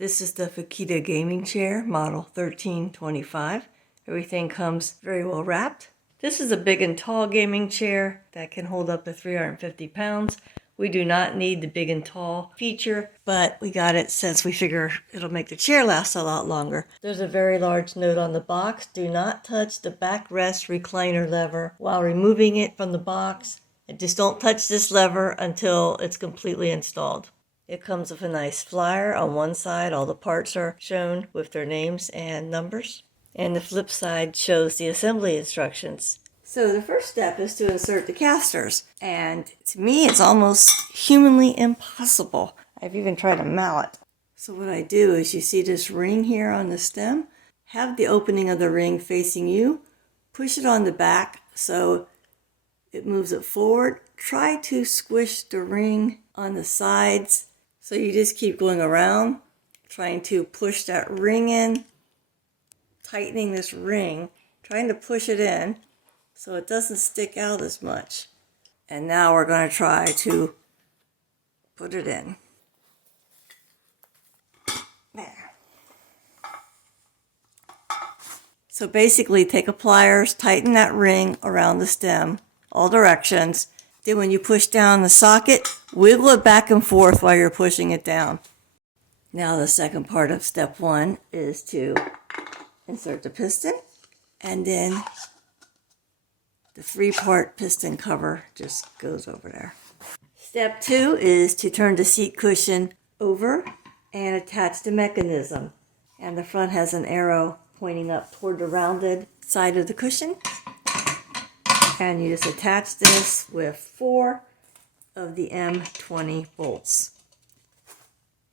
This is the Fuqido gaming chair, model 1325. Everything comes very well wrapped. This is a big and tall gaming chair that can hold up to 350 pounds. We do not need the big and tall feature, but we got it since we figure it'll make the chair last a lot longer. There's a very large note on the box. Do not touch the backrest recliner lever while removing it from the box. And just don't touch this lever until it's completely installed. It comes with a nice flyer on one side. All the parts are shown with their names and numbers. And the flip side shows the assembly instructions. So the first step is to insert the casters. And to me, it's almost humanly impossible. I've even tried a mallet. So what I do is, you see this ring here on the stem? Have the opening of the ring facing you. Push it on the back so it moves it forward. Try to squish the ring on the sides. So you just keep going around, trying to push that ring in, tightening this ring, trying to push it in so it doesn't stick out as much. And now we're going to try to put it in. There. So basically, take a pliers, tighten that ring around the stem, all directions. Then when you push down the socket, wiggle it back and forth while you're pushing it down. Now the second part of step 1 is to insert the piston, and then the 3-part piston cover just goes over there. Step 2 is to turn the seat cushion over and attach the mechanism. And the front has an arrow pointing up toward the rounded side of the cushion. And you just attach this with 4 of the M20 bolts.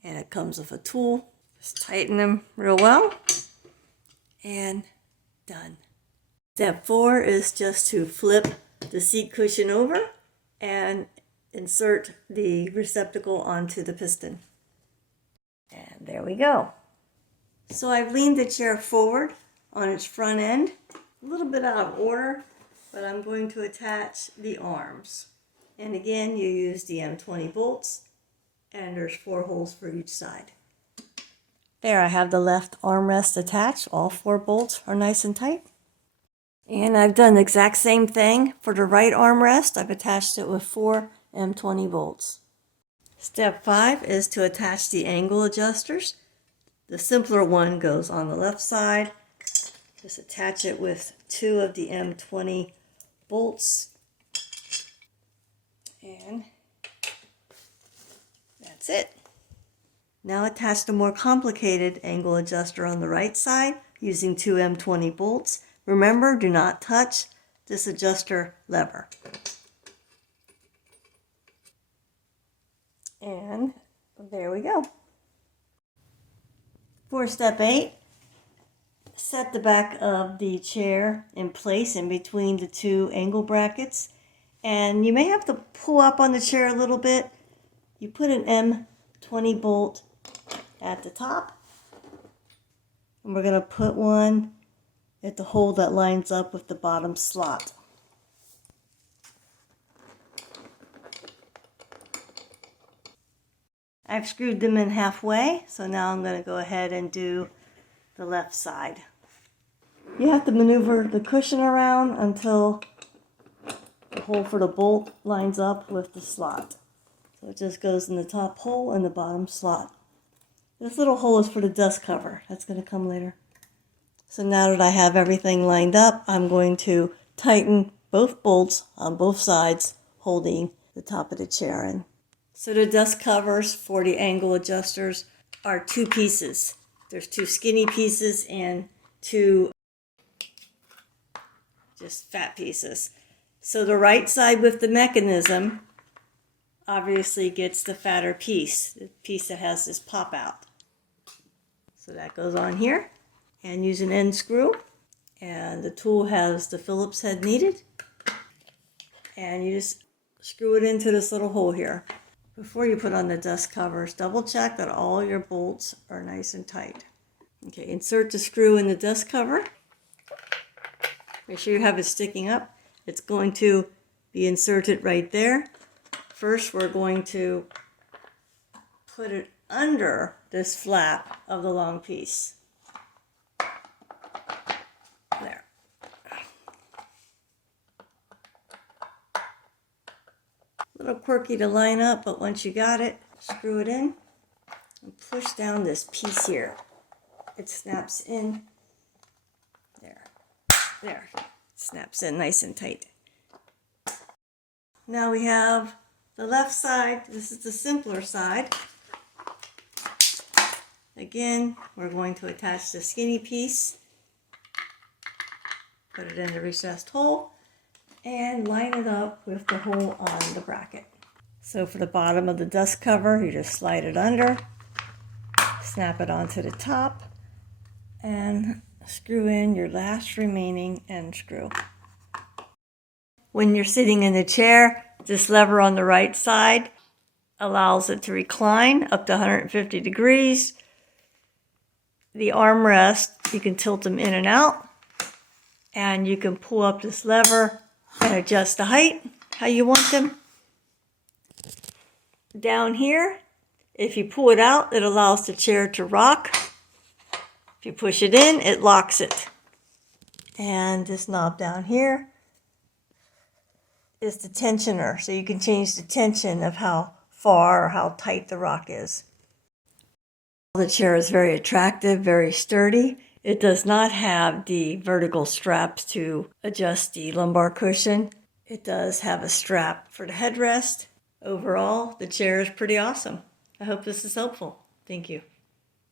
And it comes with a tool. Just tighten them real well. And done. Step 4 is just to flip the seat cushion over and insert the receptacle onto the piston. And there we go. So I've leaned the chair forward on its front end. A little bit out of order, but I'm going to attach the arms. And again, you use the M20 bolts, and there's 4 holes for each side. There, I have the left armrest attached. All 4 bolts are nice and tight. And I've done the exact same thing for the right armrest. I've attached it with 4 M20 bolts. Step 5 is to attach the angle adjusters. The simpler one goes on the left side. Just attach it with 2 of the M20 bolts. And that's it. Now attach the more complicated angle adjuster on the right side using 2 M20 bolts. Remember, do not touch this adjuster lever. And there we go. For step 8, set the back of the chair in place in between the 2 angle brackets. And you may have to pull up on the chair a little bit. You put an M20 bolt at the top. And we're going to put one at the hole that lines up with the bottom slot. I've screwed them in halfway, so now I'm going to go ahead and do the left side. You have to maneuver the cushion around until the hole for the bolt lines up with the slot. So it just goes in the top hole and the bottom slot. This little hole is for the dust cover. That's going to come later. So now that I have everything lined up, I'm going to tighten both bolts on both sides, holding the top of the chair in. So the dust covers for the angle adjusters are 2 pieces. There's 2 skinny pieces and 2 just fat pieces. So the right side with the mechanism obviously gets the fatter piece, the piece that has this pop out. So that goes on here. And use an end screw, and the tool has the Phillips head needed, and you just screw it into this little hole here. Before you put on the dust covers, double check that all your bolts are nice and tight. Okay, insert the screw in the dust cover. Make sure you have it sticking up. It's going to be inserted right there. First, we're going to put it under this flap of the long piece. There. A little quirky to line up, but once you got it, screw it in and push down this piece here. It snaps in. There. There. It snaps in nice and tight. Now we have the left side. This is the simpler side. Again, we're going to attach the skinny piece, put it in the recessed hole, and line it up with the hole on the bracket. So for the bottom of the dust cover, you just slide it under, snap it onto the top, and screw in your last remaining end screw. When you're sitting in the chair, this lever on the right side allows it to recline up to 150 degrees. The armrest, you can tilt them in and out, and you can pull up this lever and adjust the height how you want them. Down here, if you pull it out, it allows the chair to rock. If you push it in, it locks it. And this knob down here is the tensioner, so you can change the tension of how far or how tight the rock is. The chair is very attractive, very sturdy. It does not have the vertical straps to adjust the lumbar cushion. It does have a strap for the headrest. Overall, the chair is pretty awesome. I hope this is helpful. Thank you.